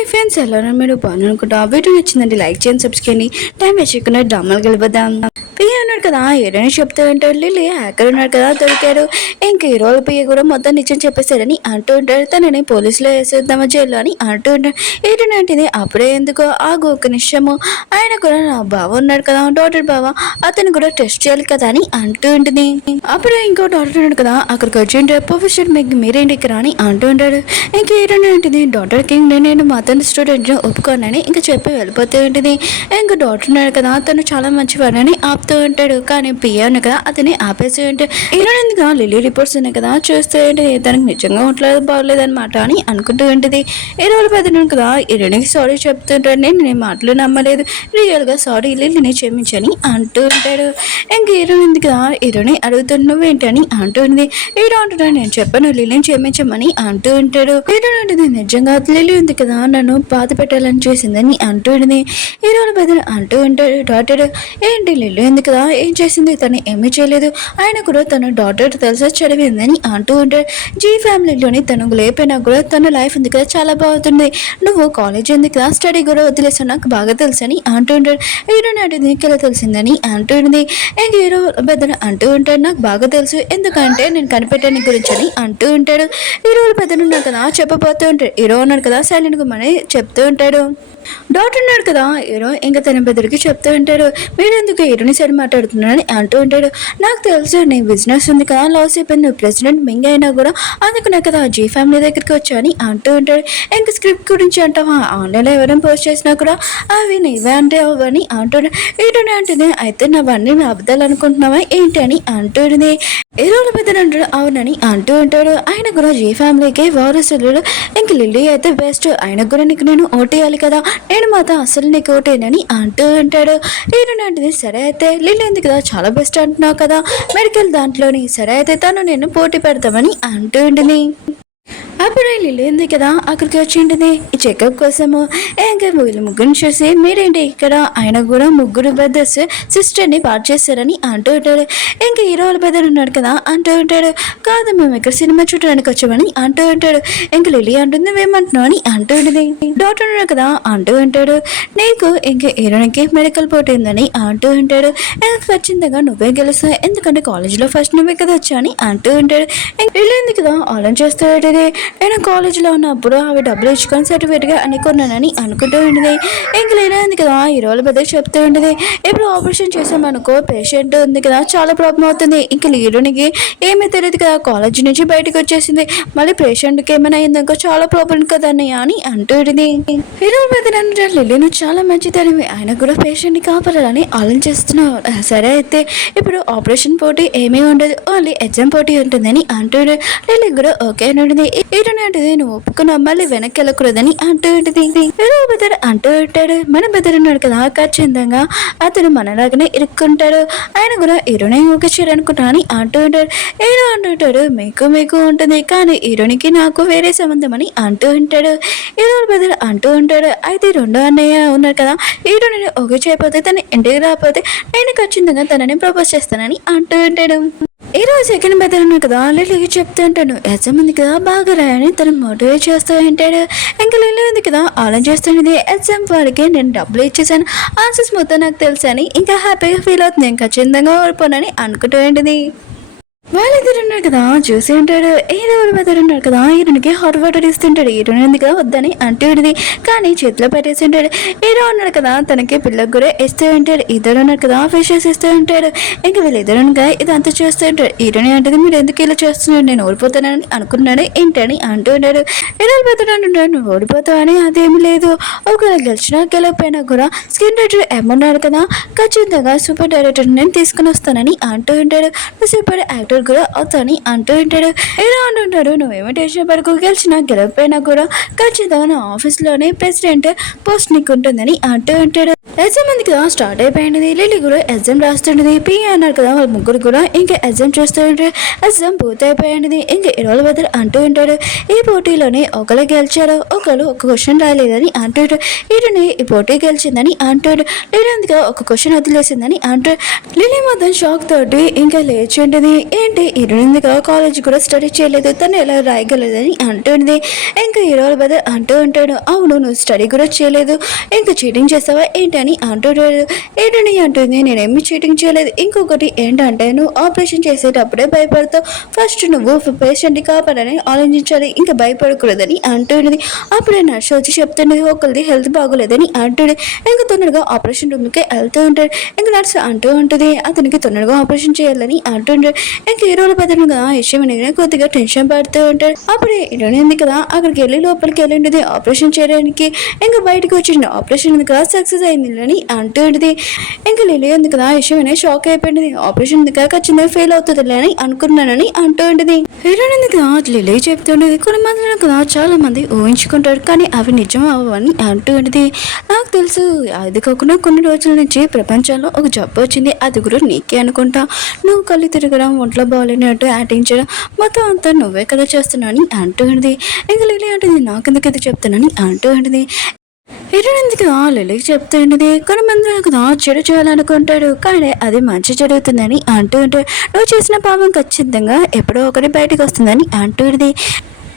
Hi friends, ఎలా మీరు బాగున్నారు అనుకుంటా. వీడియో నచ్చిందండి లైక్ చేయండి, సబ్స్క్రైబ్ చేయండి. టైం వేస్ట్ చేయకుండా డ్రామాలు గెలిపిద్దాం. పియ్య ఉన్నాడు కదా, ఏదైనా చెప్తూ ఉంటాడు. లిల్లీ హ్యాకర్ ఉన్నాడు కదా, దొరికాడు. ఇంక ఈ రోజు పియ్య కూడా మొత్తం నిజం చెప్పేశారని అంటూ ఉంటాడు. తనని పోలీసులో వేసేద్దామా జైల్లో అని అంటూ ఉంటాడు. ఏంటంటే అప్పుడే ఎందుకో ఆగు ఒక నిమిషము, ఆయన కూడా నా బావ ఉన్నాడు కదా, డాక్టర్ బావ, అతను కూడా టెస్ట్ చేయాలి కదా అని అంటూ ఉంటుంది. అప్పుడే ఇంకో డాక్టర్ ఉన్నాడు కదా, అక్కడికి వచ్చి ఉంటాడు. ప్రొఫెసర్ మీరేంటి ఇక్కడ అని అంటూ ఉంటాడు. ఇంక ఏంటంటే డాక్టర్ కింగ్ నేను మా అతని స్టూడెంట్ని ఒప్పుకోనని ఇంకా చెప్పి వెళ్ళిపోతూ ఉంటుంది. ఇంకా డాక్టర్ ఉన్నాడు కదా, తను చాలా మంచివాడని ఆపుతూ ఉంటాడు. కానీ పియ్య ఉంది కదా, అతన్ని ఆపేసి ఉంటాడు. ఎందుకు లిల్లీ రిపోర్ట్స్ ఉన్నాయి కదా, చూస్తూ ఉంటుంది. తనకు నిజంగా ఉండలేదు బాగోలేదు అనమాట అని అనుకుంటూ ఉంటుంది. ఇరవై పెద్దను కదా, ఇరునికి సారీ చెప్తుంటాడు. నేను మాటలు నమ్మలేదు, రియల్గా సారీ లిల్లీని క్షమించని అంటూ ఉంటాడు. ఇంక హీరోయిన్ ఉంది కదా, హీరోని అడుగుతాడు నువ్వేంటని అంటుంది. హీరో అంటున్నాడు నేను చెప్పాను లిల్లీని క్షమించమని అంటూ ఉంటాడు. హీరో ఉంటుంది నిజంగా లిల్లీ ఉంది కదా నన్ను బాధ పెట్టాలని చూసిందని అంటుంది. హీరోని పెద్దలు అంటూ ఉంటాడు. డాక్టర్ ఏంటి లిల్లీ ఉంది కదా ఏం చేసింది, తను ఏమీ చేయలేదు, ఆయన కూడా తన డాక్టర్ తెలుసా చదివిందని అంటూ ఉంటాడు. జీ ఫ్యామిలీలోని తను లేకపోయినా కూడా తన లైఫ్ ఉంది కదా చాలా బాగుంటుంది, నువ్వు కాలేజ్ ఉంది కదా స్టడీ కూడా వదిలేసా నాకు బాగా తెలుసు అని అంటూ ఉంటాడు. హీరో నాటి నీకు ఎలా తెలిసిందని అంటుంది. ఇంక హీరో పెద్దలు అంటూ ఉంటాడు నాకు బాగా తెలుసు, ఎందుకంటే నేను కనిపెట్టాని గురించి అని అంటూ ఉంటాడు. హీరోలు పెద్దలు ఉన్నారు కదా చెప్పబోతూ ఉంటాడు. హీరో ఉన్నాడు కదా సైలెంట్గా మని చెప్తూ ఉంటాడు. డాక్టర్ ఉన్నాడు కదా హీరో ఇంకా తన బెదిరికి చెప్తూ ఉంటాడు. మీరు ఎందుకు హీరోని సరి మాట్లాడుతున్నారని అంటూ ఉంటాడు. నాకు తెలుసు నీ బిజినెస్ ఉంది కదా లాస్ అయిపోయింది, నువ్వు ప్రెసిడెంట్ మింగ్ అయినా కూడా అందుకున్నా కదా జీ ఫ్యామిలీ దగ్గరికి వచ్చా అని అంటూ ఉంటాడు. ఇంకా స్క్రిప్ట్ గురించి అంటావా, ఆన్లైన్లో ఎవరైనా పోస్ట్ చేసినా కూడా అవి నీవే అంటే అవని అంటాడు. హీరోని అంటుంది అయితే నావన్నీ నా అబద్ధాలు అనుకుంటున్నావా ఏంటి అని అంటుంది. హీరోల పెద్ద అంటాడు అవునని అంటూ ఉంటాడు. ఆయన కూడా జీ ఫ్యామిలీకి వారసులు. ఇంక లిల్లీ అయితే బెస్ట్, ఆయన కూడా నీకు నేను ఓటేయాలి కదా, నేను మాత్రం అసలు నీకు ఓటేనని అంటూ ఉంటాడు. ఏంటంటే సరే అయితే లిల్లీ ఉంది కదా చాలా బెస్ట్ అంటున్నావు కదా మెడికల్ దాంట్లోని, సరే అయితే తను నేను పోటీ పెడతామని అంటూ ఉంటుంది. అప్పుడు లిల్లీ ఉంది కదా అక్కడికి వచ్చి ఉంటుంది ఈ చెకప్ కోసము. ఇంకా వీళ్ళు ముగ్గురిని చూసి మీరేంటి ఇక్కడ, ఆయన కూడా ముగ్గురు బ్రదర్స్ సిస్టర్ని పాటు చేస్తారని అంటూ ఉంటాడు. ఇంకా హీరోల బ్రదర్ ఉన్నాడు కదా అంటూ ఉంటాడు. కాదు మేము ఇక్కడ సినిమా చూడడానికి వచ్చామని అంటూ ఉంటాడు. ఇంకా లిల్లీ అంటుంది నువ్వేమంటున్నావు అని అంటూ ఉంటుంది. డాక్టర్ ఉన్నాడు కదా అంటూ ఉంటాడు. నీకు ఇంకా హీరోనికి మెడికల్ పోటీ ఉందని అంటూ ఉంటాడు. ఖచ్చితంగా నువ్వే గెలుస్తావు, ఎందుకంటే కాలేజీలో ఫస్ట్ నువ్వే కదా వచ్చా అని అంటూ ఉంటాడు. లిల్లీ ఉంది కదా ఆలోచన చేస్తూ ఉంటుంది. నేను కాలేజీలో ఉన్నప్పుడు అవి డబ్బులు ఇచ్చుకొని సర్టిఫికేట్గా అనుకున్నానని అనుకుంటూ ఉంటుంది. ఇంక లేనింది కదా హీరోల పెద్ద చెప్తూ ఉంటుంది. ఇప్పుడు ఆపరేషన్ చేసామనుకో పేషెంట్ ఉంది కదా చాలా ప్రాబ్లం అవుతుంది. ఇంక హీరోనికి ఏమీ తెలియదు కదా, కాలేజీ నుంచి బయటకు వచ్చేసింది, మళ్ళీ పేషెంట్కి ఏమైనా అయిందనుకో చాలా ప్రాబ్లం కదా అన్నయ్య అని అంటూ ఉంటుంది. హీరోల పెద్ద లిల్లీను చాలా మంచిదనివి, ఆయన కూడా పేషెంట్ని కాపాడాలని ఆలోచిస్తున్నావు, సరే అయితే ఇప్పుడు ఆపరేషన్ పోటీ ఏమీ ఉండదు, ఓన్లీ ఎగ్జామ్ పోటీ ఉంటుందని అంటాడు. లిల్లీ కూడా ఓకే ఉంటుంది. ఏంటంటే నువ్వు ఒప్పుకున్న మళ్ళీ వెనక్కి వెళ్ళకూడదని అంటూ ఉంటుంది. బెదర్ అంటూ ఉంటాడు. మన బెదర్ ఉన్నాడు కదా ఖచ్చితంగా అతను మనలాగానే ఇరుక్కుంటాడు, ఆయన కూడా హీరోని ఊకే చేయాలనుకుంటానని అంటూ ఉంటాడు. హీరో అంటుంటాడు మీకు ఉంటుంది కానీ హీరోనికి నాకు వేరే సంబంధం అని అంటూ ఉంటాడు. హీరో బెదర్ అంటూ ఉంటాడు అయితే రెండో అన్నయ్య ఉన్నాడు కదా హీరోని ఒకే చేయకపోతే తను ఇంటికి రాకపోతే నేను ఖచ్చితంగా తనని ప్రపోజ్ చేస్తానని అంటూ ఉంటాడు. ఈ రోజు సెకండ్ బెదర్ ఉన్నాడు కదా లిల్లీకి చెప్తూ ఉంటాడు ఎగ్జామ్ ఉంది కదా బాగా రాయని తను మోటివేట్ చేస్తూ ఉంటాడు. ఇంకా లిల్లీ ఉంది కదా ఆలోచిస్తుంది ఎగ్జామ్ వారికి నేను డబ్బులు ఇచ్చేసాను, ఆన్సర్స్ మొత్తం నాకు తెలుసని ఇంకా హ్యాపీగా ఫీల్ అవుతుంది, నేను ఖచ్చితంగా ఓడిపోనని అనుకుంటూ ఉంటుంది. వాళ్ళిద్దరు ఉన్నారు కదా చూసి ఉంటాడు. హీరో బెదర్ ఉన్నాడు కదా హీరోనికి హాట్ వాటర్ ఇస్తుంటాడు. హీరోని ఉంది కదా వద్దని అంటూ ఉంటుంది కానీ చేతిలో పెట్టేసి ఉంటాడు. హీరో ఉన్నాడు కదా తనకి పిల్లలకు కూడా ఇస్తూ ఉంటాడు. ఇద్దరు ఉన్నాడు కదా ఫిషెస్ ఇస్తూ ఉంటాడు. ఇంకా వీళ్ళిద్దరు కదా ఇదంతా చేస్తూ ఉంటాడు. హీరోని అంటే మీరు ఎందుకు ఇలా చేస్తున్నాడు, నేను ఓడిపోతానని అనుకున్నాడు ఏంటని అంటూ ఉంటాడు. హీరో బెదర్ అంటున్నాడు నువ్వు ఓడిపోతావని అదేమి లేదు, ఒకవేళ గెలిచినా గెలకపోయినా కూడా స్క్రీన్ రైటర్ ఏమన్నాడు కదా ఖచ్చితంగా సూపర్ డైరెక్టర్ నేను తీసుకుని వస్తానని అంటూ ఉంటాడు. సూపర్ యాక్టర్ కూడా అవుతాని అంటూ ఉంటాడు. ఇలా అంటుంటాడు నువ్వేమో టెన్షన్ పడుకో, గెలిచినా గెలకపోయినా కూడా ఖచ్చితంగా నా ఆఫీస్లోనే ప్రెసిడెంట్ పోస్ట్ నీకు ఉంటుందని అంటూ ఉంటాడు. ఎగ్జామ్ ఉంది కదా స్టార్ట్ అయిపోయింది. లిల్లీ కూడా ఎగ్జామ్ రాస్తుండేది. పిఏ అన్నారు కదా వాళ్ళ ముగ్గురు కూడా ఇంకా ఎగ్జామ్ చూస్తూ ఉంటారు. ఎగ్జామ్ పూర్తి అయిపోయింది. ఇంకా ఇరవై బదులు అంటూ ఉంటాడు, ఈ పోటీలోనే ఒకరు గెలిచారు, ఒకరు ఒక క్వశ్చన్ రాలేదని అంటాడు. ఇటుని ఈ పోటీ గెలిచిందని అంటాడు. లిల్లీ ఉంది కదా ఒక క్వశ్చన్ వదిలేసిందని అంటాడు. లిల్లీ మొత్తం షాక్ తోటి ఇంకా లేచి ఉంటుంది. ఏంటి ఇరునింది కదా కాలేజ్ కూడా స్టడీ చేయలేదు, తను ఎలా రాయగలదని అంటుంది. ఇంకా ఇరవై బదులు అంటూ ఉంటాడు, అవును నువ్వు స్టడీ కూడా చేయలేదు, ఇంకా చీటింగ్ చేస్తావా ఏంటని అంటున్నాడు. ఏంటని అంటుంది, నేనేమి చీటింగ్ చేయలేదు. ఇంకొకటి ఏంటంటే నువ్వు ఆపరేషన్ చేసేటప్పుడే భయపడతావు, ఫస్ట్ నువ్వు పేషెంట్ని కాపాడని ఆలోచించాలి, ఇంకా భయపడకూడదని అంటుంది. అప్పుడే నర్సు వచ్చి చెప్తుంది ఒకరిది హెల్త్ బాగోలేదని అంటుంది. ఇంకా తొందరగా ఆపరేషన్ రూమ్కి వెళ్తూ ఉంటాడు. ఇంకా నర్సు అంటూ ఉంటుంది అతనికి తొందరగా ఆపరేషన్ చేయాలని అంటుంటాడు. ఇంకా హీరోల బదులుగా విషయం అనేది కొద్దిగా టెన్షన్ పడుతూ ఉంటాడు. అప్పుడే హీరోయిన్ ఉంది కదా అక్కడికి వెళ్ళి లోపలికి వెళ్ళి ఉంటుంది ఆపరేషన్ చేయడానికి. ఇంకా బయటకు వచ్చిన ఆపరేషన్ ఉంది కదా సక్సెస్ అయింది అని అంటూ ఉంటుంది. ఇంకా లిల్లీ ఉంది కదా విషయం అనేది షాక్ అయిపోయింది. ఆపరేషన్ ఉంది కదా ఖచ్చితంగా ఫెయిల్ అవుతుంది అని అనుకున్నానని అంటూ ఉంటుంది. హీరోయిన్ ఉంది కదా లిల్లీ చెప్తుండేది కొన్ని మంది కదా చాలా మంది ఊహించుకుంటారు కానీ అవి నిజం అవ్వని అంటూ ఉంటుంది. నాకు తెలుసు అది కాకుండా కొన్ని రోజుల నుంచి ప్రపంచంలో ఒక జబ్బు వచ్చింది, అది కూడా నీకే అనుకుంటా, నువ్వు కళ్ళు తిరగడం ఒంట్లో బాగాలేనట్టు యాక్టింగ్ చేయడం మొత్తం అంతా నువ్వే కదా చేస్తున్నావు అని అంటూ ఉంటుంది. ఇంకా లిల్లీ అంటుంది నాకెందుకు ఇది చెప్తానని అంటూ ఉంటుంది. హీరోయిన్కి లిలీకి చెప్తుండేది కొంతమంది కదా చెడు చేయాలనుకుంటాడు కానీ అది మంచి జరుగుతుందని అంటూ ఉంటే నువ్వు చేసిన పాపం ఖచ్చితంగా ఎప్పుడో ఒకటి బయటకు వస్తుందని అంటూ ఉంటుంది.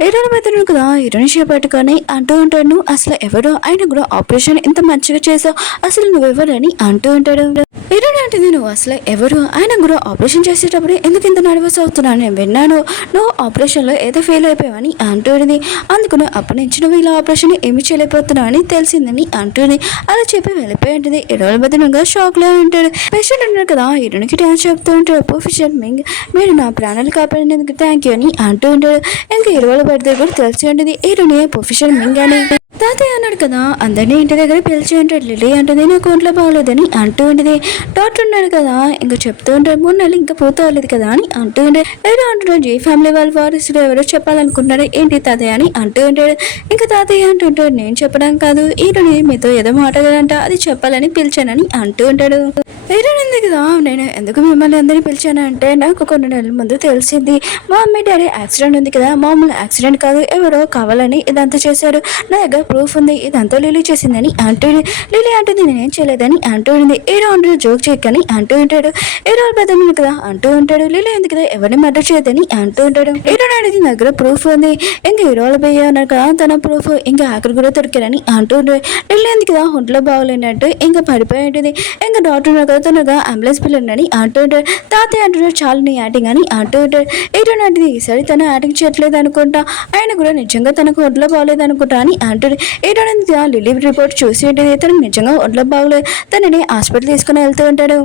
హీరోయిన్ పెద్దను కదా హీరోయిన్ చేపట్టుకొని అంటూ ఉంటాడు, అసలు ఎవరు ఆయన కూడా ఆపరేషన్ ఇంత మంచిగా చేసావు, అసలు నువ్వెవరని అంటూ ఉంటాడు. హీరోయిన్ అంటుంది నువ్వు అసలు ఎవరు, ఆయన కూడా ఆపరేషన్ చేసేటప్పుడు ఎందుకు ఇంత నర్వస్ అవుతున్నాను, నేను విన్నాను నువ్వు ఆపరేషన్లో ఏదో ఫెయిల్ అయిపోయావని అంటుంది. అందుకని అప్పటి నుంచి నువ్వు ఇలా ఆపరేషన్ ఏమి చేయలేకపోతున్నావు అని తెలిసిందని అంటుంది. అలా చెప్పి వెళ్ళిపోయి ఉంటుంది. హీరోయిన్ పెద్దనుగా షాక్లో ఉంటాడు. పేషెంట్ ఉంటాడు కదా హీరోయిన్కి డ్యాన్స్ చెప్తూ ఉంటాడు, ప్రొఫెసర్ మింగ్ మీరు నా ప్రాణాలు కాపాడినందుకు థ్యాంక్ యూ అని అంటూ ఉంటాడు. ఇంకా హీరోల బర్త్డే కూడా తెలిసి ఉంటుంది. హీరోని ప్రొఫెసర్ మింగ్ అని తాతయ్య అన్నాడు కదా అందరినీ ఇంటి దగ్గర పిలిచి ఉంటాడు. లిల్లీ అంటుంది నాకు ఒంట్లో బాగోలేదని అంటూ ఉంటుంది. డాక్టర్ ఉన్నాడు కదా ఇంకా చెప్తూ ఉంటాడు 3 నెలలు ఇంకా పూర్తవలేదు కదా అని అంటూ ఉంటాడు. ఏదో అంటున్నాడు జీ ఫ్యామిలీ వాళ్ళ వారసులు ఎవరో చెప్పాలనుకుంటున్నాడు ఏంటి తాతయ్య అని అంటూ ఉంటాడు. ఇంకా తాతయ్య అంటుంటాడు నేను చెప్పడం కాదు హీరోని మీతో ఏదో మాట్లాడాలంట అది చెప్పాలని పిలిచానని అంటూ ఉంటాడు. హీరోయిన్ ఉంది కదా నేను ఎందుకు మిమ్మల్ని అందరినీ పిలిచానంటే నాకు కొన్ని నెలల ముందు తెలిసింది మా అమ్మ డాడీ యాక్సిడెంట్ ఉంది కదా, మామూలు యాక్సిడెంట్ కాదు ఎవరో కావాలని ఇదంతా చేశారు, నా దగ్గర ప్రూఫ్ ఉంది ఇదంతా లిల్లీ చేసిందని అంటూ లిల్లీ అంటుంది నేనేం చేయలేదని అంటూ ఉంది. హీరో అంటూ జోక్ చేయకని అంటూ ఉంటాడు. హీరో పెద్దమ్మ కదా అంటూ ఉంటాడు లిల్లీ ఉంది కదా ఎవరిని మర్డర్ చేయదని అంటూ ఉంటాడు. హీరో అనేది దగ్గర ప్రూఫ్ ఉంది ఇంకా హీరోల పోయి అన్నారు కదా తన ప్రూఫ్ ఇంకా ఆఖరి కూడా దొరికారని అంటూ ఉంటాడు. లిల్లీ ఉంది కదా ఒంట్లో బాగోలేనట్టు ఇంకా పడిపోయి ఉంటుంది. ఇంకా డాక్టర్ ఉన్నారు కదా తనగా అంబులెన్స్ పిల్లలని అంటూ ఉంటాడు. తాతయ్య అంటున్నాడు చాలా నీ యాక్టింగ్ అని అంటూ ఉంటాడు. హీరో అంటే ఈసారి తను యాక్టింగ్ చేయట్లేదు అనుకుంటా, ఆయన కూడా నిజంగా తనకు ఒంట్లో బాగోలేదు అనుకుంటా అని అంటాడు. హీరో లిల్లీ రిపోర్ట్ చూసి ఉంటుంది తనకు నిజంగా ఒంట్లో బాగోలేదు, తనని హాస్పిటల్ తీసుకుని వెళ్తూ ఉంటాడు.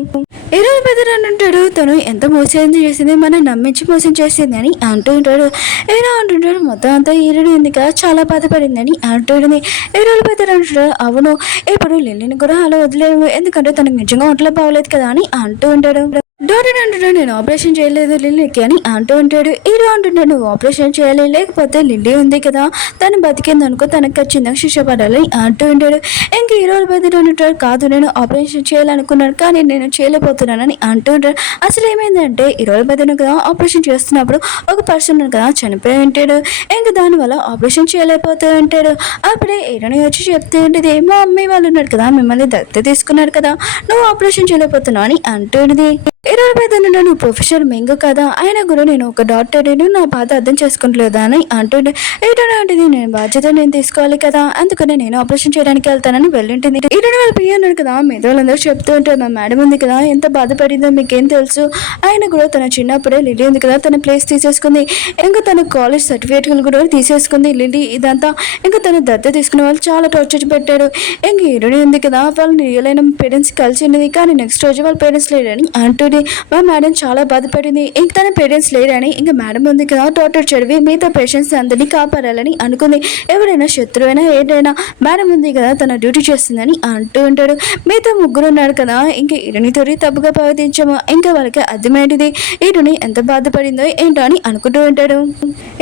హీరో పెద్దలు అంటుంటాడు తను ఎంత మోసం చేసింది మనం నమ్మించి మోసం చేసింది అని అంటూ ఉంటాడు. హీరో అంటుంటాడు మొత్తం అంతా హీరోని ఎందుక చాలా బాధపడిందని అంటుంది. హీరోలు పెద్దలు అంటాడు అవును ఇప్పుడు లిల్లీని కూడా అలా వదిలేము ఎందుకంటే తనకు నిజంగా ఒంట్లో బాగోలేదు కదా అని అంటూ ఉంటాడు. డాక్టర్ అంటున్నాడు నేను ఆపరేషన్ చేయలేదు లిల్లీకి అని అంటూ ఉంటాడు. హీరో అంటున్నాడు నువ్వు ఆపరేషన్ చేయాలి లేకపోతే లిల్లీ ఉంది కదా తను బతికింది అనుకో తనకు ఖచ్చితంగా శిక్ష పడాలి అంటూ ఉంటాడు. ఇంక హీరోలు బదులు అంటాడు కాదు నేను ఆపరేషన్ చేయాలనుకున్నాను కానీ నేను చేయలేకపోతున్నానని అంటూ ఉంటాడు. అసలు ఏమైందంటే హీరోల బదులు కదా ఆపరేషన్ చేస్తున్నప్పుడు ఒక పర్సన్ కదా చనిపోయి ఉంటాడు. ఇంకా దానివల్ల ఆపరేషన్ చేయలేకపోతూ ఉంటాడు. అప్పుడే హీరోని వచ్చి చెప్తూ ఉంటుంది మా అమ్మాయి వాళ్ళు ఉన్నారు కదా మిమ్మల్ని దత్తత తీసుకున్నారు కదా నువ్వు ఆపరేషన్ చేయలేకపోతున్నావు అని అంటుంది. హీరోల పెద్దను నువ్వు ప్రొఫెసర్ మెంగు కదా ఆయన కూడా నేను ఒక డాక్టర్ నా బాధ అర్థం చేసుకుంటలేదా అని అంటుండే. హీరోని అంటే నేను బాధ్యత నేను తీసుకోవాలి కదా అందుకని నేను ఆపరేషన్ చేయడానికి వెళ్తానని వెళ్ళింటుంది. హీరోని వాళ్ళు పియ్య అన్నాడు కదా మీద వాళ్ళందరూ చెప్తూ ఉంటారు మా మేడం ఉంది కదా ఎంత బాధపడిందో మీకేం తెలుసు, ఆయన కూడా తన చిన్నప్పుడే లిల్లీ ఉంది కదా తన ప్లేస్ తీసేసుకుంది, ఇంకా తన కాలేజ్ సర్టిఫికేట్లు కూడా తీసేసుకుంది లిల్లీ ఇదంతా, ఇంకా తన దత్త తీసుకునే వాళ్ళు చాలా టార్చర్ పెట్టారు. ఇంక హీరోని ఉంది కదా వాళ్ళు రియల్ అయిన పేరెంట్స్ కలిసి ఉన్నది కానీ నెక్స్ట్ రోజు వాళ్ళ పేరెంట్స్ లేరని అంటుంది. ఉంటుంది. మా మేడం చాలా బాధపడింది. ఇంక తన పేరెంట్స్ లేరని ఇంకా మేడం ఉంది కదా డాక్టర్ చదివి మిగతా పేషెంట్స్ అందరినీ కాపాడాలని అనుకుంది. ఎవరైనా శత్రువైనా ఏదైనా మేడం ఉంది కదా తన డ్యూటీ చేస్తుందని అంటూ ఉంటాడు. మిగతా ముగ్గురు ఉన్నారు కదా ఇంక ఇరునితో తప్పుగా ప్రవర్తించాము. ఇంకా వాళ్ళకి అర్థమైంది ఇరుని ఎంత బాధపడిందో ఏంటో అని అనుకుంటూ ఉంటాడు.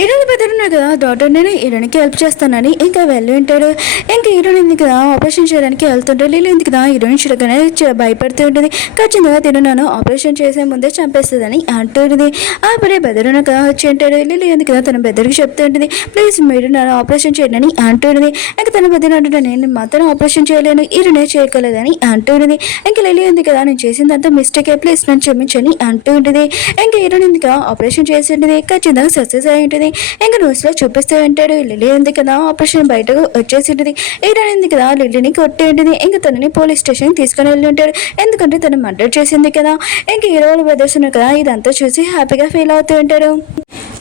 ఇరుని పెద్దలున్నారు కదా డాక్టర్ నేను ఇరునికి హెల్ప్ చేస్తానని ఇంకా వెళ్ళి ఉంటాడు. ఇంకా హీరోయిన్ కదా ఆపరేషన్ చేయడానికి వెళ్తుంటే లిల్లీ ఉంది కదా హీరోయిన్ చూడగానే భయపడుతూ ఉంటుంది. ఖచ్చితంగా తిన్నాను ఆపరేషన్ చేసే ముందే చంపేస్తుందని అంటూ ఉంటుంది. అప్పుడే బెదరున కదా వచ్చి ఉంటాడు. లిల్లీ ఉంది కదా తన బెదరికి చెప్తూ ఉంటుంది ప్లీజ్ మీరు నన్ను ఆపరేషన్ చేయండి అని అంటూ ఉంటుంది. ఇంకా తన బెదరు అంటుంటే నేను మాత్రం ఆపరేషన్ చేయలేను హీరోనే చేయగలదని అంటూ ఉంటుంది. ఇంకా లిల్లీ ఉంది కదా నేను చేసిందంతా మిస్టేకే ప్లీజ్ నన్ను క్షమించని అంటూ ఉంటుంది. ఇంకా హీరోయిన్ ఉంది కదా ఆపరేషన్ చేసి ఉంటుంది. ఖచ్చితంగా సక్సెస్ అయి ఉంటుంది. ఇంకా న్యూస్లో చూపిస్తూ ఉంటాడు. లిల్లీ ఉంది కదా ఆపరేషన్ బయటకు వచ్చేసి ఉంటుంది. హీరోయిన్ కదా లిల్లీని కొట్టి ఉంటుంది. ఇంకా తనని పోలీస్ స్టేషన్కి తీసుకొని వెళ్ళి ఉంటాడు. ఎందుకంటే తను మర్డర్ చేసింది కదా. ఇంకా హీరో వాళ్ళ బ్రదర్స్ ఉన్నారు కదా ఇదంతా చూసి హ్యాపీగా ఫీల్ అవుతూ ఉంటారు.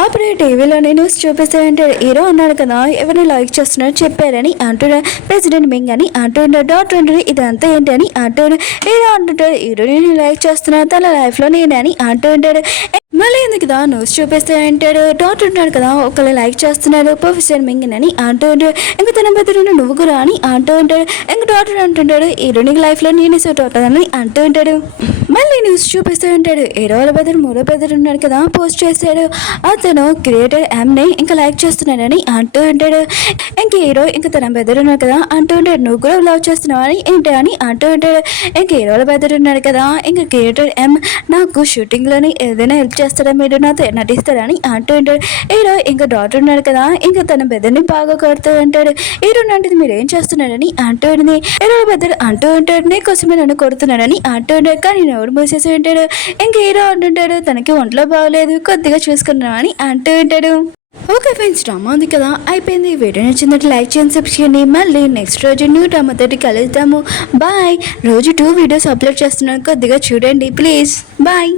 అప్పుడే టీవీలోనే న్యూస్ చూపిస్తూ ఉంటాడు. హీరో అన్నాడు కదా ఎవరిని లైక్ చేస్తున్నారో చెప్పారని అంటున్నాడు. ప్రెసిడెంట్ మింగ్ అని అంటున్నాడు. డాక్టర్ అంటాడు ఇదంతా ఏంటి అని అంటున్నాడు. హీరో అంటుంటాడు హీరోని లైక్ చేస్తున్నాడు తన లైఫ్లో నేనే అని అంటూ ఉంటాడు. మళ్ళీ ఎందుకు కదా న్యూస్ చూపిస్తూ ఉంటాడు. డాక్టర్ ఉంటాడు కదా ఒకళ్ళు లైక్ చేస్తున్నారు ప్రొఫెసర్ మింగ్ అని అంటూ ఉంటాడు. ఇంకా తన బెదరును నువ్వు కూడా అని అంటూ ఉంటాడు. ఇంకా డాక్టర్ అంటుంటాడు హీరోనికి లైఫ్లో నేనే సూట్ అవుతానని అంటూ ఉంటాడు. మళ్ళీ న్యూస్ చూపిస్తూ ఉంటాడు. హీరో వాళ్ళ బెదరు మూడో బెదరు ఉన్నాడు కదా పోస్ట్ చేశాడు. అతను క్రియేటర్ ఎంని ఇంకా లైక్ చేస్తున్నాడని అంటూ ఉంటాడు. ఇంక హీరో ఇంకా తన బెదరు ఉన్నాడు కదా అంటూ ఉంటాడు నువ్వు కూడా లవ్ చేస్తున్నావు అని ఏంటి అని అంటూ ఉంటాడు. ఇంక హీరో వాళ్ళ బెదరు ఉన్నాడు కదా ఇంకా క్రియేటర్ ఎం నాకు షూటింగ్లోని ఏదైనా హెల్ప్ చేస్తాడా మీరు నాతో నటిస్తారని అంటూ ఉంటాడు. హీరో ఇంకా డాక్టర్ ఉన్నాడు కదా ఇంకా తన బెదర్ని బాగా కొడుతూ ఉంటాడు. హీరో అంటే మీరు ఏం చేస్తున్నాడని అంటూ ఉంటుంది. హీరో బెదరు అంటూ ఉంటాడు నీకోసమే నన్ను కొడుతున్నాడని అంటూ ఉంటాడు. కానీ ఎవరు మూసేసి ఉంటాడు. ఇంకా హీరో అంటుంటాడు తనకి ఒంట్లో బాగోలేదు కొద్దిగా చూసుకున్నావు అని అంటూ ఉంటాడు. ఓకే ఫ్రెండ్స్ డ్రామా ఉంది కదా అయిపోయింది. వీడియో నచ్చినట్టు లైక్ చేయండి సబ్స్క్రైబ్ చేయండి. మళ్ళీ నెక్స్ట్ రోజు న్యూ డ్రామా తోటి కలుద్దాము. బాయ్. రోజు 2 వీడియోస్ అప్లోడ్ చేస్తున్నాను కొద్దిగా చూడండి ప్లీజ్. బాయ్.